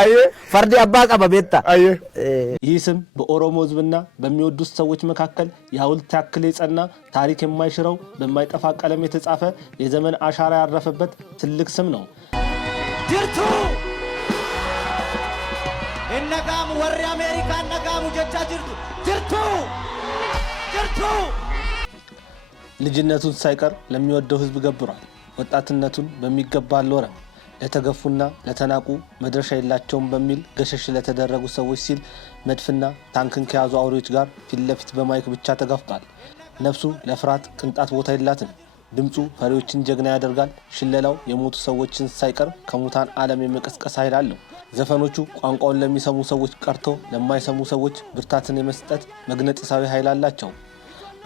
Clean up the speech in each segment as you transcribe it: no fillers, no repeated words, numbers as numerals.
አየ ፈርድ አባቃ በቤታ አየ ይህ ስም በኦሮሞ ሕዝብና በሚወዱት ሰዎች መካከል የሐውልት ያክል የጸና ታሪክ የማይሽረው በማይጠፋ ቀለም የተጻፈ የዘመን አሻራ ያረፈበት ትልቅ ስም ነው። ጅርቱ እነጋሙ ወሪ አሜሪካ እነጋሙ ጀቻ ጅርቱ ልጅነቱን ሳይቀር ለሚወደው ሕዝብ ገብሯል። ወጣትነቱን በሚገባ አልኖረም። ለተገፉና ለተናቁ መድረሻ የላቸውም በሚል ገሸሽ ለተደረጉ ሰዎች ሲል መድፍና ታንክን ከያዙ አውሬዎች ጋር ፊት ለፊት በማይክ ብቻ ተጋፍጧል። ነፍሱ ለፍርሃት ቅንጣት ቦታ የላትም። ድምፁ ፈሪዎችን ጀግና ያደርጋል። ሽለላው የሞቱ ሰዎችን ሳይቀር ከሙታን ዓለም የመቀስቀስ ኃይል አለው። ዘፈኖቹ ቋንቋውን ለሚሰሙ ሰዎች ቀርቶ ለማይሰሙ ሰዎች ብርታትን የመስጠት መግነጢሳዊ ኃይል አላቸው።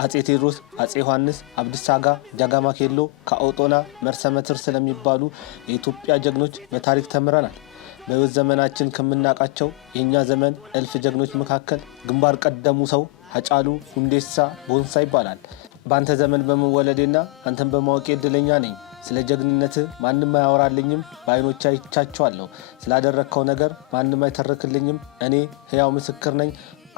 አጼ ቴዎድሮስ፣ አጼ ዮሐንስ፣ አብዲሳ አጋ፣ ጃጋማ ኬሎ፣ ካኦጦና፣ መርሰመትር ስለሚባሉ የኢትዮጵያ ጀግኖች በታሪክ ተምረናል። በሕይወት ዘመናችን ከምናውቃቸው የእኛ ዘመን እልፍ ጀግኖች መካከል ግንባር ቀደሙ ሰው ሃጫሉ ሁንዴሳ ቦንሳ ይባላል። በአንተ ዘመን በመወለዴና አንተን በማወቄ እድለኛ ነኝ። ስለ ጀግንነት ማንም አያወራልኝም፣ በዓይኖቼ አይቻቸዋለሁ። ስላደረግከው ነገር ማንም አይተርክልኝም፣ እኔ ሕያው ምስክር ነኝ።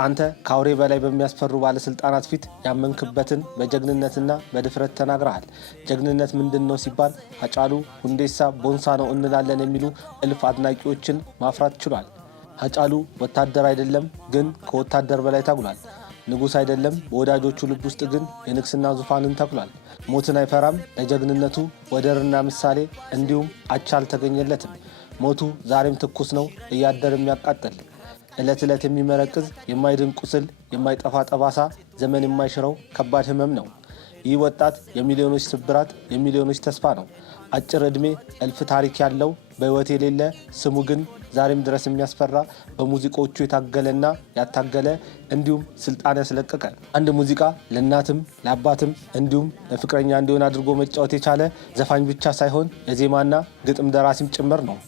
አንተ ከአውሬ በላይ በሚያስፈሩ ባለስልጣናት ፊት ያመንክበትን በጀግንነትና በድፍረት ተናግረሃል። ጀግንነት ምንድን ነው ሲባል ሃጫሉ ሁንዴሳ ቦንሳ ነው እንላለን የሚሉ እልፍ አድናቂዎችን ማፍራት ችሏል። ሃጫሉ ወታደር አይደለም፣ ግን ከወታደር በላይ ታግሏል። ንጉሥ አይደለም፣ በወዳጆቹ ልብ ውስጥ ግን የንግስና ዙፋንን ተክሏል። ሞትን አይፈራም፣ ለጀግንነቱ ወደርና ምሳሌ እንዲሁም አቻ አልተገኘለትም። ሞቱ ዛሬም ትኩስ ነው፣ እያደር የሚያቃጥል ዕለት ዕለት የሚመረቅዝ የማይድን ቁስል፣ የማይጠፋ ጠባሳ፣ ዘመን የማይሽረው ከባድ ህመም ነው። ይህ ወጣት የሚሊዮኖች ስብራት፣ የሚሊዮኖች ተስፋ ነው። አጭር ዕድሜ እልፍ ታሪክ ያለው በሕይወት የሌለ ስሙ ግን ዛሬም ድረስ የሚያስፈራ በሙዚቃዎቹ የታገለና ያታገለ እንዲሁም ስልጣን ያስለቀቀ አንድ ሙዚቃ ለእናትም ለአባትም እንዲሁም ለፍቅረኛ እንዲሆን አድርጎ መጫወት የቻለ ዘፋኝ ብቻ ሳይሆን የዜማና ግጥም ደራሲም ጭምር ነው።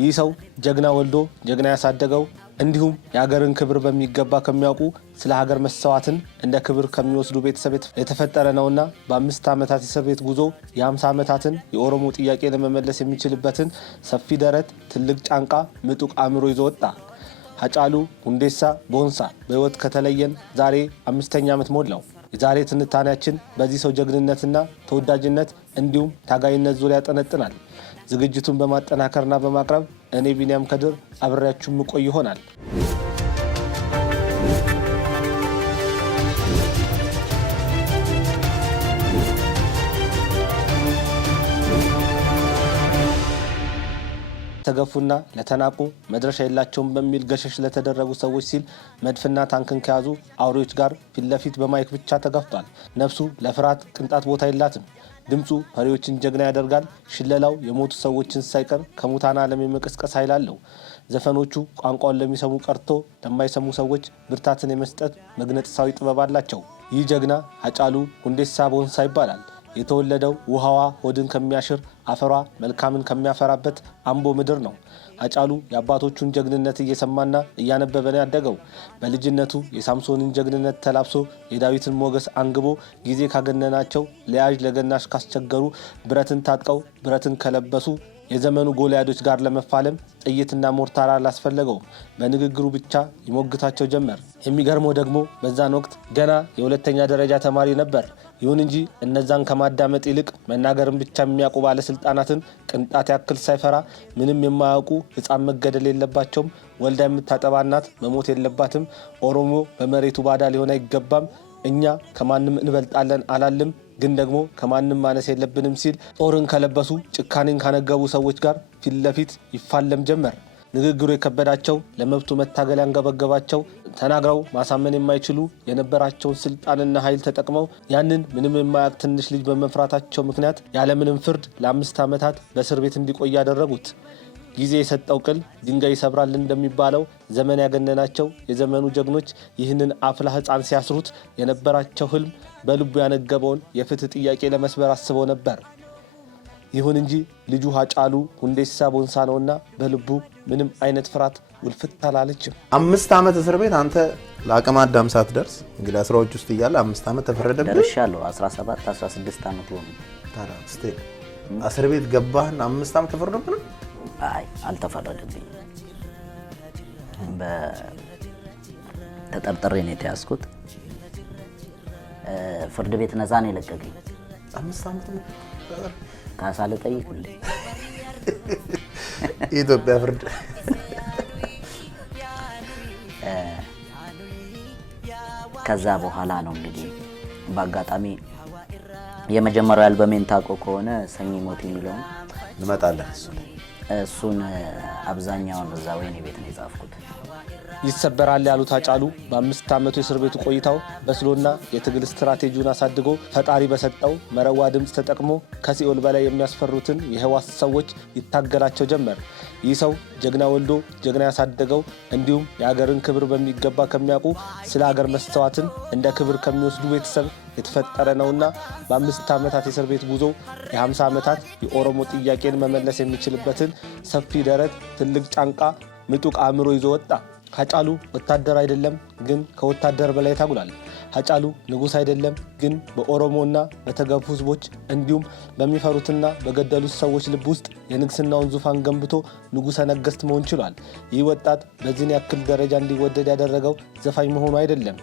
ይህ ሰው ጀግና ወልዶ ጀግና ያሳደገው እንዲሁም የሀገርን ክብር በሚገባ ከሚያውቁ ስለ ሀገር መሰዋትን እንደ ክብር ከሚወስዱ ቤተሰብ የተፈጠረ ነውና በ5 ዓመታት የእስር ቤት ጉዞ የ50 ዓመታትን የኦሮሞ ጥያቄ ለመመለስ የሚችልበትን ሰፊ ደረት፣ ትልቅ ጫንቃ፣ ምጡቅ አእምሮ ይዞ ወጣ። ሃጫሉ ሁንዴሳ ቦንሳ በሕይወት ከተለየን ዛሬ 5ኛ ዓመት ሞላው። የዛሬ ትንታኔያችን በዚህ ሰው ጀግንነትና ተወዳጅነት እንዲሁም ታጋይነት ዙሪያ ያጠነጥናል። ዝግጅቱን በማጠናከርና በማቅረብ እኔ ቢንያም ከድር አብሬያችሁ ምቆይ ይሆናል። ተገፉና ለተናቁ መድረሻ የላቸውም በሚል ገሸሽ ለተደረጉ ሰዎች ሲል መድፍና ታንክን ከያዙ አውሬዎች ጋር ፊት ለፊት በማይክ ብቻ ተጋፍጧል። ነፍሱ ለፍርሃት ቅንጣት ቦታ የላትም። ድምፁ ፈሪዎችን ጀግና ያደርጋል። ሽለላው የሞቱ ሰዎችን ሳይቀር ከሙታን ዓለም የመቀስቀስ ኃይል አለው። ዘፈኖቹ ቋንቋውን ለሚሰሙ ቀርቶ ለማይሰሙ ሰዎች ብርታትን የመስጠት መግነጢሳዊ ጥበብ አላቸው። ይህ ጀግና ሃጫሉ ሁንዴሳ ቦንሳ ይባላል። የተወለደው ውሃዋ ሆድን ከሚያሽር አፈሯ መልካምን ከሚያፈራበት አምቦ ምድር ነው። ሃጫሉ የአባቶቹን ጀግንነት እየሰማና እያነበበ ነው ያደገው። በልጅነቱ የሳምሶንን ጀግንነት ተላብሶ የዳዊትን ሞገስ አንግቦ ጊዜ ካገነናቸው ለያዥ ለገናሽ ካስቸገሩ ብረትን ታጥቀው ብረትን ከለበሱ የዘመኑ ጎልያዶች ጋር ለመፋለም ጥይትና ሞርታር አላስፈለገው። በንግግሩ ብቻ ይሞግታቸው ጀመር። የሚገርመው ደግሞ በዛን ወቅት ገና የ2ኛ ደረጃ ተማሪ ነበር። ይሁን እንጂ እነዛን ከማዳመጥ ይልቅ መናገርን ብቻ የሚያውቁ ባለስልጣናትን ቅንጣት ያክል ሳይፈራ ምንም የማያውቁ ሕፃን መገደል የለባቸውም፣ ወልዳ የምታጠባ እናት መሞት የለባትም፣ ኦሮሞ በመሬቱ ባዳ ሊሆን አይገባም፣ እኛ ከማንም እንበልጣለን አላልም፣ ግን ደግሞ ከማንም ማነስ የለብንም ሲል ጦርን ከለበሱ ጭካኔን ካነገቡ ሰዎች ጋር ፊት ለፊት ይፋለም ጀመር። ንግግሩ የከበዳቸው ለመብቱ መታገል ያንገበገባቸው ተናግረው ማሳመን የማይችሉ የነበራቸውን ስልጣንና ኃይል ተጠቅመው ያንን ምንም የማያውቅ ትንሽ ልጅ በመፍራታቸው ምክንያት ያለምንም ፍርድ ለ5 ዓመታት በእስር ቤት እንዲቆይ ያደረጉት። ጊዜ የሰጠው ቅል ድንጋይ ይሰብራል እንደሚባለው ዘመን ያገነናቸው የዘመኑ ጀግኖች ይህንን አፍላ ሕፃን ሲያስሩት የነበራቸው ህልም በልቡ ያነገበውን የፍትህ ጥያቄ ለመስበር አስበው ነበር። ይሁን እንጂ ልጁ ሃጫሉ ሁንዴሳ ቦንሳ ነውና በልቡ ምንም አይነት ፍርሃት ውልፍት አላለችም። 5 ዓመት እስር ቤት አንተ ለአቅመ አዳም ሳትደርስ እንግዲህ 10ዎች ውስጥ እያለ 5 ዓመት ተፈረደብህ። ደርሻለሁ። 17 16 ዓመት ሆነ። ታዲያ ስቴል እስር ቤት ገባህን 5 ዓመት ተፈረደብህ? አይ አልተፈረደብኝም። በተጠርጥሬ ነው የተያዝኩት። ፍርድ ቤት ነፃ ነው የለቀቀኝ። 5 ዓመት ነው ካሳ ልጠይቅልኝ። ኢትዮጵያ ፍርድ ከዛ በኋላ ነው እንግዲህ በአጋጣሚ የመጀመሪያው አልበሜን ታውቀው ከሆነ ሰኚ ሞት የሚለውን እንመጣለን። እሱን አብዛኛውን እዛ ወይኔ ቤት ነው የጻፍኩት። ይሰበራል ያሉት ሃጫሉ በ5 ዓመቱ የእስር ቤቱ ቆይታው በስሎና የትግል ስትራቴጂውን አሳድጎ ፈጣሪ በሰጠው መረዋ ድምፅ ተጠቅሞ ከሲኦል በላይ የሚያስፈሩትን የህዋስ ሰዎች ይታገላቸው ጀመር። ይህ ሰው ጀግና ወልዶ ጀግና ያሳደገው እንዲሁም የሀገርን ክብር በሚገባ ከሚያውቁ ስለ ሀገር መስተዋትን እንደ ክብር ከሚወስዱ ቤተሰብ የተፈጠረ ነውና በ5 ዓመታት የእስር ቤት ጉዞ የ50 ዓመታት የኦሮሞ ጥያቄን መመለስ የሚችልበትን ሰፊ ደረት፣ ትልቅ ጫንቃ፣ ምጡቅ አእምሮ ይዞ ወጣ። ሃጫሉ ወታደር አይደለም፣ ግን ከወታደር በላይ ታግሏል። ሃጫሉ ንጉስ አይደለም፣ ግን በኦሮሞና በተገፉ ህዝቦች እንዲሁም በሚፈሩትና በገደሉት ሰዎች ልብ ውስጥ የንግስናውን ዙፋን ገንብቶ ንጉሰ ነገስት መሆን ችሏል። ይህ ወጣት በዚህን ያክል ደረጃ እንዲወደድ ያደረገው ዘፋኝ መሆኑ አይደለም።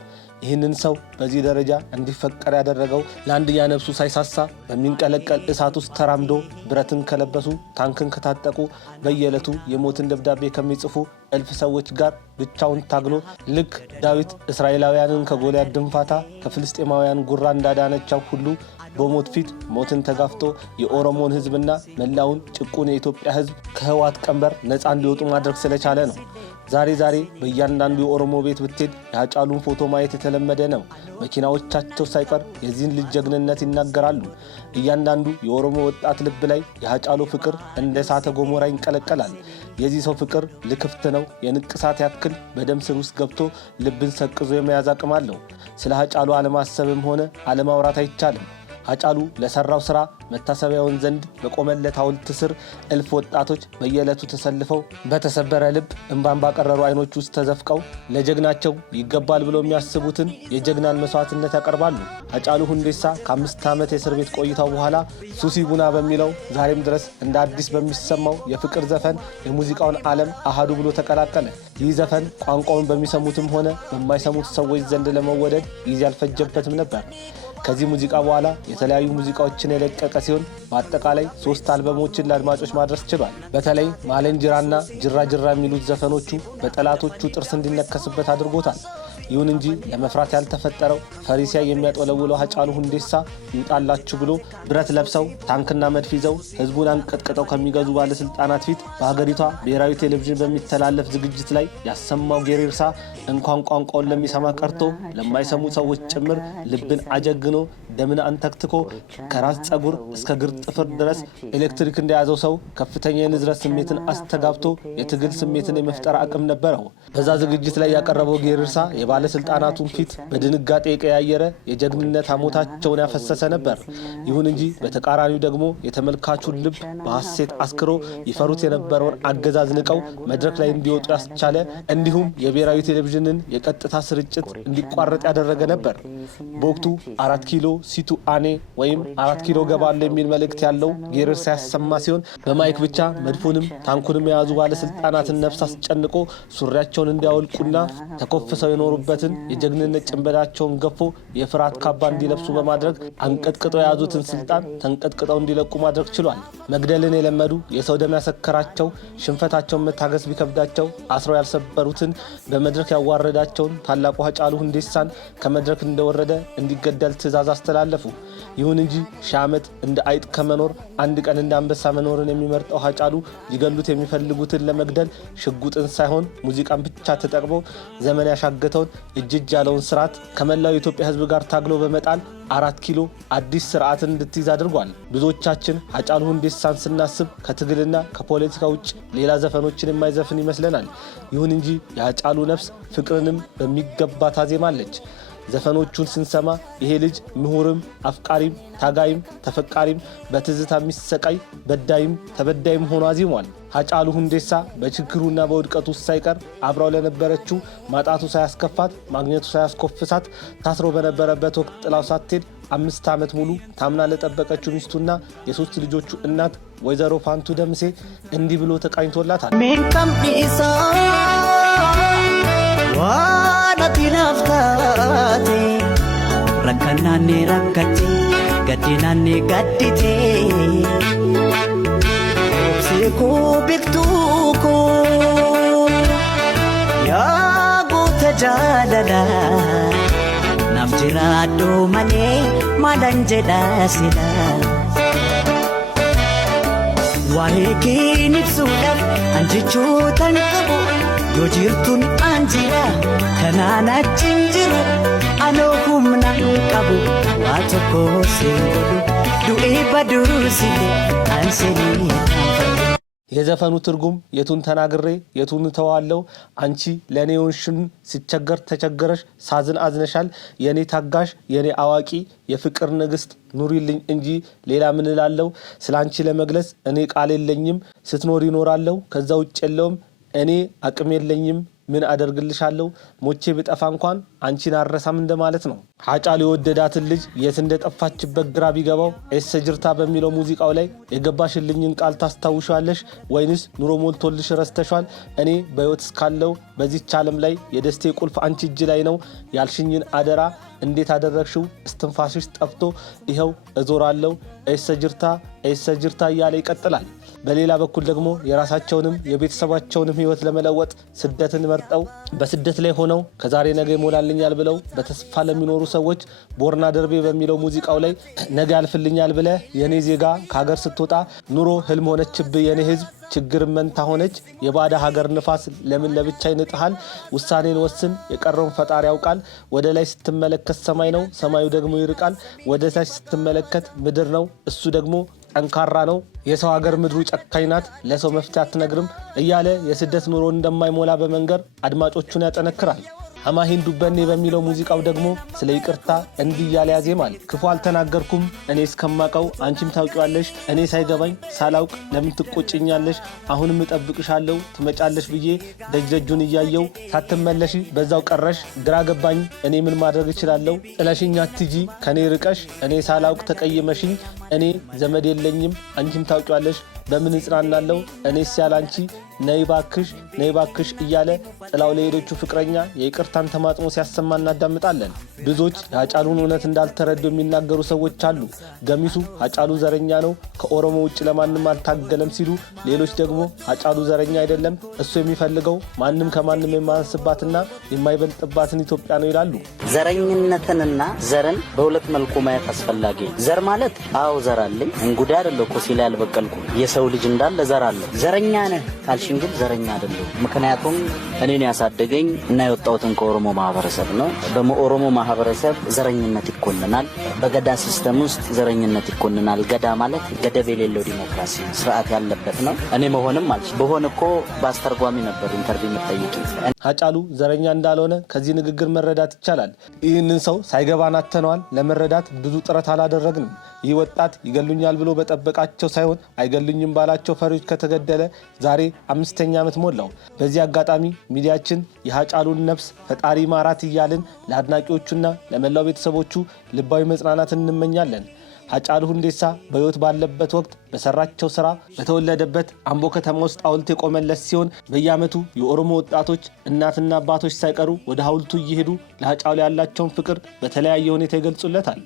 ይህንን ሰው በዚህ ደረጃ እንዲፈቀር ያደረገው ለአንድያ ነፍሱ ሳይሳሳ በሚንቀለቀል እሳት ውስጥ ተራምዶ ብረትን ከለበሱ ታንክን ከታጠቁ በየዕለቱ የሞትን ደብዳቤ ከሚጽፉ እልፍ ሰዎች ጋር ብቻውን ታግሎ ልክ ዳዊት እስራኤላውያንን ከጎልያድ ድንፋታ ከፍልስጤማውያን ጉራ እንዳዳነቻው ሁሉ በሞት ፊት ሞትን ተጋፍቶ የኦሮሞን ህዝብና መላውን ጭቁን የኢትዮጵያ ህዝብ ከህዋት ቀንበር ነፃ እንዲወጡ ማድረግ ስለቻለ ነው። ዛሬ በእያንዳንዱ የኦሮሞ ቤት ብትሄድ የሃጫሉን ፎቶ ማየት የተለመደ ነው። መኪናዎቻቸው ሳይቀር የዚህን ልጅ ጀግንነት ይናገራሉ። እያንዳንዱ የኦሮሞ ወጣት ልብ ላይ የሃጫሉ ፍቅር እንደ እሳተ ገሞራ ይንቀለቀላል። የዚህ ሰው ፍቅር ልክፍት ነው። የንቅሳት ያክል በደም ስር ውስጥ ገብቶ ልብን ሰቅዞ የመያዝ አቅም አለው። ስለ ሃጫሉ አለማሰብም ሆነ አለማውራት አይቻልም። ሃጫሉ ለሰራው ስራ መታሰቢያውን ዘንድ በቆመለት ሐውልት ስር እልፍ ወጣቶች በየዕለቱ ተሰልፈው በተሰበረ ልብ እንባን ባቀረሩ አይኖች ውስጥ ተዘፍቀው ለጀግናቸው ይገባል ብለው የሚያስቡትን የጀግናን መስዋዕትነት ያቀርባሉ። ሃጫሉ ሁንዴሳ ከ5 ዓመት የእስር ቤት ቆይታው በኋላ ሱሲ ቡና በሚለው ዛሬም ድረስ እንደ አዲስ በሚሰማው የፍቅር ዘፈን የሙዚቃውን ዓለም አሃዱ ብሎ ተቀላቀለ። ይህ ዘፈን ቋንቋውን በሚሰሙትም ሆነ በማይሰሙት ሰዎች ዘንድ ለመወደድ ጊዜ አልፈጀበትም ነበር። ከዚህ ሙዚቃ በኋላ የተለያዩ ሙዚቃዎችን የለቀቀ ሲሆን በአጠቃላይ 3 አልበሞችን ለአድማጮች ማድረስ ችሏል። በተለይ ማለንጅራና ጅራ ጅራ የሚሉት ዘፈኖቹ በጠላቶቹ ጥርስ እንዲነከስበት አድርጎታል። ይሁን እንጂ ለመፍራት ያልተፈጠረው ፈሪሲያ የሚያጠለውለው ሃጫሉ ሁንዴሳ ይውጣላችሁ ብሎ ብረት ለብሰው ታንክና መድፍ ይዘው ህዝቡን አንቀጥቅጠው ከሚገዙ ባለስልጣናት ፊት በሀገሪቷ ብሔራዊ ቴሌቪዥን በሚተላለፍ ዝግጅት ላይ ያሰማው ጌሬርሳ እንኳን ቋንቋውን ለሚሰማ ቀርቶ ለማይሰሙ ሰዎች ጭምር ልብን አጀግኖ ደምን አንተክትኮ ከራስ ጸጉር እስከ ግር ጥፍር ድረስ ኤሌክትሪክ እንደያዘው ሰው ከፍተኛ የንዝረት ስሜትን አስተጋብቶ የትግል ስሜትን የመፍጠር አቅም ነበረው። በዛ ዝግጅት ላይ ያቀረበው ጌሬርሳ ባለስልጣናቱን ፊት በድንጋጤ የቀያየረ የጀግንነት አሞታቸውን ያፈሰሰ ነበር። ይሁን እንጂ በተቃራኒው ደግሞ የተመልካቹን ልብ በሐሴት አስክሮ ይፈሩት የነበረውን አገዛዝ ንቀው መድረክ ላይ እንዲወጡ ያስቻለ እንዲሁም የብሔራዊ ቴሌቪዥንን የቀጥታ ስርጭት እንዲቋረጥ ያደረገ ነበር። በወቅቱ 4 ኪሎ ሲቱ አኔ ወይም 4 ኪሎ ገባለ የሚል መልእክት ያለው ጌሬርሳ ያሰማ ሲሆን በማይክ ብቻ መድፉንም ታንኩንም የያዙ ባለስልጣናትን ነፍስ አስጨንቆ ሱሪያቸውን እንዲያወልቁና ተኮፍሰው የኖሩበትን የጀግንነት ጭንበላቸውን ገፎ የፍርሃት ካባ እንዲለብሱ በማድረግ አንቀጥቅጠው የያዙትን ስልጣን ተንቀጥቅጠው እንዲለቁ ማድረግ ችሏል። መግደልን የለመዱ የሰው ደም ያሰከራቸው ሽንፈታቸውን መታገስ ቢከብዳቸው አስረው ያልሰበሩትን በመድረክ ያዋረዳቸውን ታላቁ ሃጫሉ ሁንዴሳን ከመድረክ እንደወረደ እንዲገደል ትዕዛዝ አስተላለፉ። ይሁን እንጂ ሺህ ዓመት እንደ አይጥ ከመኖር አንድ ቀን እንደ አንበሳ መኖርን የሚመርጠው ሃጫሉ ሊገሉት የሚፈልጉትን ለመግደል ሽጉጥን ሳይሆን ሙዚቃን ብቻ ተጠቅሞ ዘመን ያሻገተውን እጅ ያለውን ስርዓት ከመላው የኢትዮጵያ ሕዝብ ጋር ታግሎ በመጣል 4 ኪሎ አዲስ ስርዓትን እንድትይዝ አድርጓል። ብዙዎቻችን ሃጫሉ ሁንዴሳን ስናስብ ከትግልና ከፖለቲካ ውጭ ሌላ ዘፈኖችን የማይዘፍን ይመስለናል። ይሁን እንጂ የሃጫሉ ነፍስ ፍቅርንም በሚገባ ታዜማለች። ዘፈኖቹን ስንሰማ ይሄ ልጅ ምሁርም አፍቃሪም ታጋይም ተፈቃሪም በትዝታ የሚሰቃይ በዳይም ተበዳይም ሆኖ አዚሟል። ሃጫሉ ሁንዴሳ በችግሩና በውድቀቱ ሳይቀር አብራው ለነበረችው ማጣቱ ሳያስከፋት ማግኘቱ ሳያስኮፍሳት ታስሮ በነበረበት ወቅት ጥላው ሳትሄድ 5 ዓመት ሙሉ ታምና ለጠበቀችው ሚስቱና የ3 ልጆቹ እናት ወይዘሮ ፋንቱ ደምሴ እንዲህ ብሎ ተቃኝቶላታል። ሚንከም ኢሳ ዋናቲናፍታቴ ረከናኔ ረከቴ ገዲናኔ ገዲቴ ኦብሴኮ ቢክቱኮ ያጉ ተጃለላ ናምጅራዶ መኔ ማዳንጀዳ ሲላ ዋሄኪን ibsuudhaaf አንጅቹ ተንቅቡ yoojirtuun anjira kanaanachin jiru anoo humna qabu waa tokko seegodhu du'ee baduusile ansenii የዘፈኑ ትርጉም የቱን ተናግሬ የቱን ተዋለው አንቺ ለኔ ወንሽን ሲቸገር ተቸገረሽ ሳዝን አዝነሻል የኔ ታጋሽ የኔ አዋቂ የፍቅር ንግስት ኑሪልኝ እንጂ ሌላ ምን እላለሁ ስላንቺ ለመግለጽ እኔ ቃል የለኝም ስትኖር ይኖራለው ከዛ ውጭ የለውም እኔ አቅም የለኝም ምን አደርግልሻለሁ ሞቼ ብጠፋ እንኳን አንቺን አረሳም እንደማለት ነው። ሃጫሉ የወደዳትን ልጅ የት እንደጠፋችበት ግራ ቢገባው ኤሰጅርታ በሚለው ሙዚቃው ላይ የገባሽልኝን ቃል ታስታውሻለሽ ወይንስ ኑሮ ሞልቶልሽ ረስተሻል እኔ በህይወት እስካለው በዚህች ዓለም ላይ የደስቴ ቁልፍ አንቺ እጅ ላይ ነው ያልሽኝን አደራ እንዴት አደረግሽው እስትንፋስሽ ጠፍቶ ይሄው እዞራለሁ ኤሰጅርታ እያለ ይቀጥላል። በሌላ በኩል ደግሞ የራሳቸውንም የቤተሰባቸውንም ህይወት ለመለወጥ ስደትን መርጠው በስደት ላይ ሆነው ከዛሬ ነገ ይሞላልኛል ብለው በተስፋ ለሚኖሩ ሰዎች ቦርና ደርቤ በሚለው ሙዚቃው ላይ ነገ ያልፍልኛል ብለ የኔ ዜጋ ከሀገር ስትወጣ ኑሮ ህልም ሆነችብህ የኔ ህዝብ ችግር መንታ ሆነች የባዳ ሀገር ንፋስ ለምን ለብቻ ይነጥሃል ውሳኔን ወስን የቀረውን ፈጣሪ ያውቃል ወደ ላይ ስትመለከት ሰማይ ነው ሰማዩ ደግሞ ይርቃል ወደ ታች ስትመለከት ምድር ነው እሱ ደግሞ ጠንካራ ነው የሰው ሀገር ምድሩ ጨካኝ ናት ለሰው መፍትሄ አትነግርም እያለ የስደት ኑሮ እንደማይሞላ በመንገር አድማጮቹን ያጠነክራል። አማሂን ዱበኔ በሚለው ሙዚቃው ደግሞ ስለ ይቅርታ እንዲህ ያለ ያዜማል። ክፉ አልተናገርኩም እኔ እስከማቀው አንቺም ታውቂዋለሽ እኔ ሳይገባኝ ሳላውቅ ለምን ትቆጭኛለሽ አሁንም እጠብቅሻለሁ ትመጫለሽ ብዬ ደጅደጁን እያየው ሳትመለሺ በዛው ቀረሽ ግራ ገባኝ እኔ ምን ማድረግ እችላለሁ ጥለሽኝ አትጂ ከኔ ርቀሽ እኔ ሳላውቅ ተቀየመሽኝ እኔ ዘመድ የለኝም አንቺም ታውቂዋለሽ በምን እጽናናለሁ እኔስ ያላንቺ ነይ ባክሽ እያለ ጥላው ለሄዶቹ ፍቅረኛ የይቅርታን ተማጽኖ ሲያሰማ እናዳምጣለን። ብዙዎች ሃጫሉን እውነት እንዳልተረዱ የሚናገሩ ሰዎች አሉ። ገሚሱ ሃጫሉ ዘረኛ ነው ከኦሮሞ ውጭ ለማንም አልታገለም ሲሉ ሌሎች ደግሞ ሃጫሉ ዘረኛ አይደለም እሱ የሚፈልገው ማንም ከማንም የማያንስባትና የማይበልጥባትን ኢትዮጵያ ነው ይላሉ። ዘረኝነትንና ዘርን በሁለት መልኩ ማየት አስፈላጊ ዘር ማለት አው ዘር አለኝ እንጉዳይ አይደለም እኮ ሲል ያልበቀልኩ የሰው ልጅ እንዳለ ዘር አለ ዘረኛ ነህ ካልሽኝ ግን ዘረኛ አይደለም ምክንያቱም እኔን ያሳደገኝ እና የወጣሁትን ከኦሮሞ ማህበረሰብ ነው በኦሮሞ ማህበረሰብ ዘረኝነት ይኮንናል በገዳ ሲስተም ውስጥ ዘረኝነት ይኮንናል ገዳ ማለት ገደብ የሌለው ዲሞክራሲ ስርዓት ያለበት ነው እኔ መሆንም ማለት በሆነ እኮ ባስተርጓሚ ነበር ኢንተርቪው የምትጠይቂ ሃጫሉ ዘረኛ እንዳልሆነ ከዚህ ንግግር መረዳት ይቻላል ይህንን ሰው ሳይገባን አተነዋል ለመረዳት ብዙ ጥረት አላደረግንም ይህ ወጣት ይገሉኛል ብሎ በጠበቃቸው ሳይሆን አይገሉኝም ባላቸው ፈሪዎች ከተገደለ ዛሬ 5ኛ ዓመት ሞላው በዚህ አጋጣሚ ሚዲያችን የሃጫሉን ነፍስ ፈጣሪ ማራት እያልን ለአድናቂዎቹና ለመላው ቤተሰቦቹ ልባዊ መጽናናትን እንመኛለን። ሃጫሉ ሁንዴሳ በህይወት ባለበት ወቅት በሰራቸው ስራ በተወለደበት አምቦ ከተማ ውስጥ ሐውልት የቆመለት ሲሆን በየዓመቱ የኦሮሞ ወጣቶች እናትና አባቶች ሳይቀሩ ወደ ሐውልቱ እየሄዱ ለሃጫሉ ያላቸውን ፍቅር በተለያየ ሁኔታ ይገልጹለታል።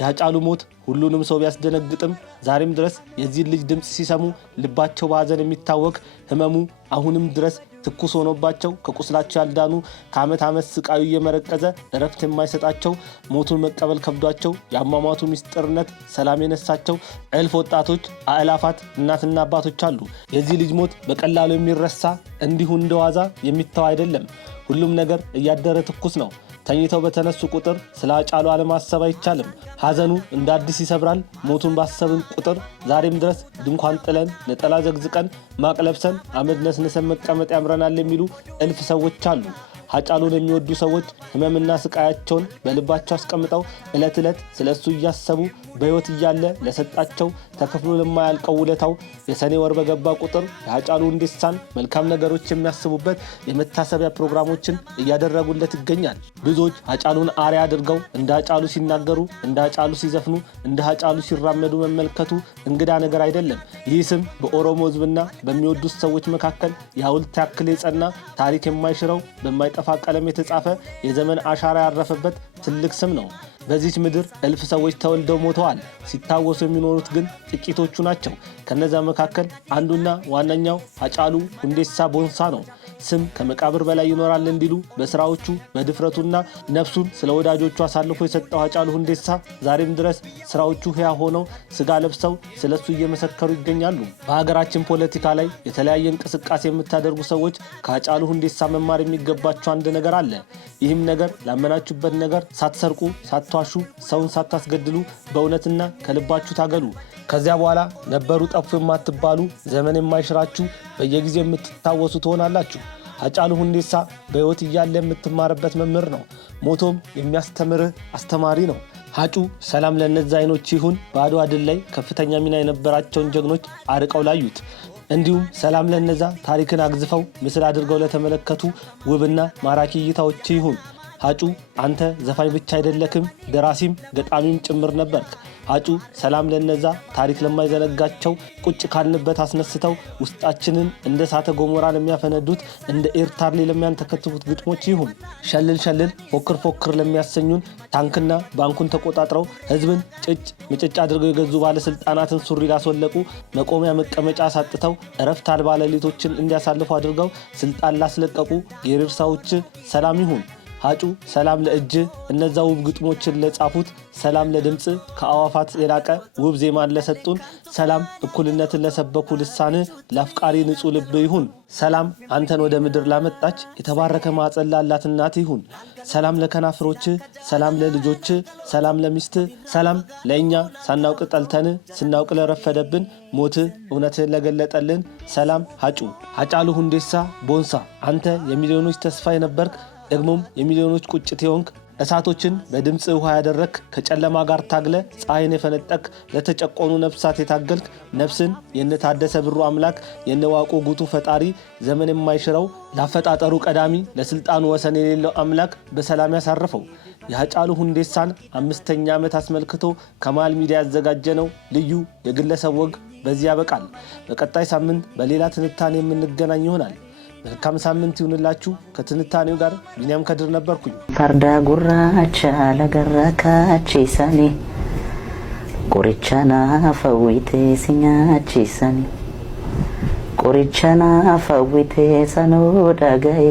የሃጫሉ ሞት ሁሉንም ሰው ቢያስደነግጥም ዛሬም ድረስ የዚህ ልጅ ድምጽ ሲሰሙ ልባቸው በሐዘን የሚታወቅ ህመሙ አሁንም ድረስ ትኩስ ሆኖባቸው ከቁስላቸው ያልዳኑ ከዓመት ዓመት ስቃዩ እየመረቀዘ እረፍት የማይሰጣቸው ሞቱን መቀበል ከብዷቸው የአሟሟቱ ምስጢርነት ሰላም የነሳቸው እልፍ ወጣቶች አእላፋት እናትና አባቶች አሉ። የዚህ ልጅ ሞት በቀላሉ የሚረሳ እንዲሁ እንደዋዛ የሚተው አይደለም። ሁሉም ነገር እያደረ ትኩስ ነው። ተኝተው በተነሱ ቁጥር ስለ ሃጫሉ አለማሰብ አይቻልም። ሐዘኑ እንደ አዲስ ይሰብራል። ሞቱን ባሰብን ቁጥር ዛሬም ድረስ ድንኳን ጥለን ነጠላ ዘግዝቀን ማቅ ለብሰን አመድ ነስንሰን መቀመጥ ያምረናል የሚሉ እልፍ ሰዎች አሉ። ሃጫሉን የሚወዱ ሰዎች ህመምና ስቃያቸውን በልባቸው አስቀምጠው እለት እለት ስለሱ እያሰቡ በህይወት እያለ ለሰጣቸው ተከፍሎ ለማያልቀው ውለታው የሰኔ ወር በገባ ቁጥር የሃጫሉ ሁንዴሳን መልካም ነገሮች የሚያስቡበት የመታሰቢያ ፕሮግራሞችን እያደረጉለት ይገኛል። ብዙዎች ሃጫሉን አርአያ አድርገው እንደ ሃጫሉ ሲናገሩ፣ እንደ ሃጫሉ ሲዘፍኑ፣ እንደ ሃጫሉ ሲራመዱ መመልከቱ እንግዳ ነገር አይደለም። ይህ ስም በኦሮሞ ህዝብና በሚወዱት ሰዎች መካከል የሐውልት ያክል የጸና ታሪክ የማይሽረው በማይጠፋ ቀለም የተጻፈ የዘመን አሻራ ያረፈበት ትልቅ ስም ነው። በዚች ምድር እልፍ ሰዎች ተወልደው ሞተዋል። ሲታወሱ የሚኖሩት ግን ጥቂቶቹ ናቸው። ከነዛ መካከል አንዱና ዋነኛው ሃጫሉ ሁንዴሳ ቦንሳ ነው። ስም ከመቃብር በላይ ይኖራል እንዲሉ በስራዎቹ በድፍረቱና ነፍሱን ስለ ወዳጆቹ አሳልፎ የሰጠው ሃጫሉ ሁንዴሳ ዛሬም ድረስ ስራዎቹ ሕያው ሆነው ስጋ ለብሰው ስለሱ እየመሰከሩ ይገኛሉ። በሀገራችን ፖለቲካ ላይ የተለያየ እንቅስቃሴ የምታደርጉ ሰዎች ከሃጫሉ ሁንዴሳ መማር የሚገባቸው አንድ ነገር አለ። ይህም ነገር ላመናችሁበት ነገር ሳትሰርቁ፣ ሳትዋሹ፣ ሰውን ሳታስገድሉ በእውነትና ከልባችሁ ታገሉ። ከዚያ በኋላ ነበሩ ጠፉ የማትባሉ ዘመን የማይሽራችሁ በየጊዜው የምትታወሱ ትሆናላችሁ። ሃጫሉ ሁንዴሳ በሕይወት እያለ የምትማርበት መምህር ነው። ሞቶም የሚያስተምርህ አስተማሪ ነው። ሃጩ ሰላም ለነዛ አይኖች ይሁን በአድዋ ድል ላይ ከፍተኛ ሚና የነበራቸውን ጀግኖች አርቀው ላዩት። እንዲሁም ሰላም ለነዛ ታሪክን አግዝፈው ምስል አድርገው ለተመለከቱ ውብና ማራኪ እይታዎች ይሁን። ሃጩ አንተ ዘፋኝ ብቻ አይደለክም፣ ደራሲም ገጣሚም ጭምር ነበርክ። ሃጩ ሰላም ለነዛ ታሪክ ለማይዘነጋቸው ቁጭ ካልንበት አስነስተው ውስጣችንን እንደ ሳተ ገሞራን የሚያፈነዱት እንደ ኤርታሌ ለሚያንተከትቡት ግጥሞች ይሁን። ሸልል ሸልል ፎክር ፎክር ለሚያሰኙን ታንክና ባንኩን ተቆጣጥረው ህዝብን ጭጭ ምጭጭ አድርገው የገዙ ባለስልጣናትን ሱሪ ላስወለቁ መቆሚያ መቀመጫ አሳጥተው እረፍት አልባ ሌሊቶችን እንዲያሳልፉ አድርገው ስልጣን ላስለቀቁ የርሳዎች ሰላም ይሁን። ሃጩ ሰላም ለእጅ እነዛ ውብ ግጥሞችን ለጻፉት፣ ሰላም ለድምጽ ከአዋፋት የላቀ ውብ ዜማን ለሰጡን፣ ሰላም እኩልነትን ለሰበኩ ልሳን ለአፍቃሪ ንጹህ ልብ ይሁን። ሰላም አንተን ወደ ምድር ላመጣች የተባረከ ማዕፀን ላላት እናት ይሁን። ሰላም ለከናፍሮች፣ ሰላም ለልጆች፣ ሰላም ለሚስት፣ ሰላም ለእኛ ሳናውቅ ጠልተን ስናውቅ ለረፈደብን ሞት እውነትን ለገለጠልን ሰላም ሃጩ። ሃጫሉ ሁንዴሳ ቦንሳ አንተ የሚሊዮኖች ተስፋ የነበርክ ደግሞም የሚሊዮኖች ቁጭት የሆንክ እሳቶችን በድምጽ ውሃ ያደረክ ከጨለማ ጋር ታግለ ፀሐይን የፈነጠቅ ለተጨቆኑ ነፍሳት የታገልክ ነፍስን የነታደሰ ብሩ አምላክ የነዋቆ ጉቱ ፈጣሪ ዘመን የማይሽረው ላፈጣጠሩ ቀዳሚ ለስልጣኑ ወሰን የሌለው አምላክ በሰላም ያሳርፈው። የሃጫሉ ሁንዴሳን 5ኛ ዓመት አስመልክቶ ከማል ሚዲያ ያዘጋጀነው ልዩ የግለሰብ ወግ በዚህ ያበቃል። በቀጣይ ሳምንት በሌላ ትንታኔ የምንገናኝ ይሆናል። መልካም ሳምንት ይሁንላችሁ። ከትንታኔው ጋር ቢኒያም ከድር ነበርኩኝ። ፈርዳ ጉራቻ ለገረካቺሰኒ ቆሪቻና ፈዊቴ ሲኛቺሰኒ ቆሪቻና ፈዊቴ ሰኖ ዳጋይ